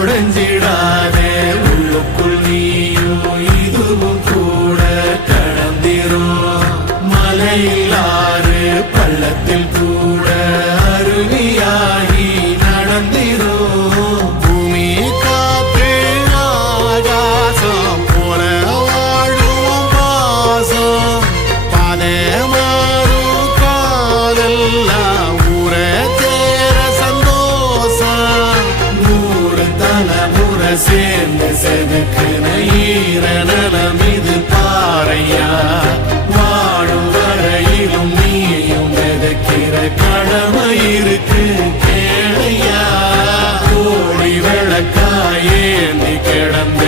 உடைஞ்சிடாதே உள்ளுக்குள் நீயும் இதுவும் கூட கடந்திரும் மலையிலாறு பள்ளத்தில் கூட அருவியாகி நடந்திரும் பூமி காத்து ஆகாசம் போல வாழும் பாசம் பாதை மாறும் காதெல்லாம் ஊர தேர சந்தோஷம் நூறு தலைமுறை சேர்ந்து செதுக்குன ஈர நலம் இது பாறையா வாழும் வரையிலும் நீயும் விதைக்கிற கடமை இருக்கு கேளையா கோடி விளக்காயே நீ கிடந்த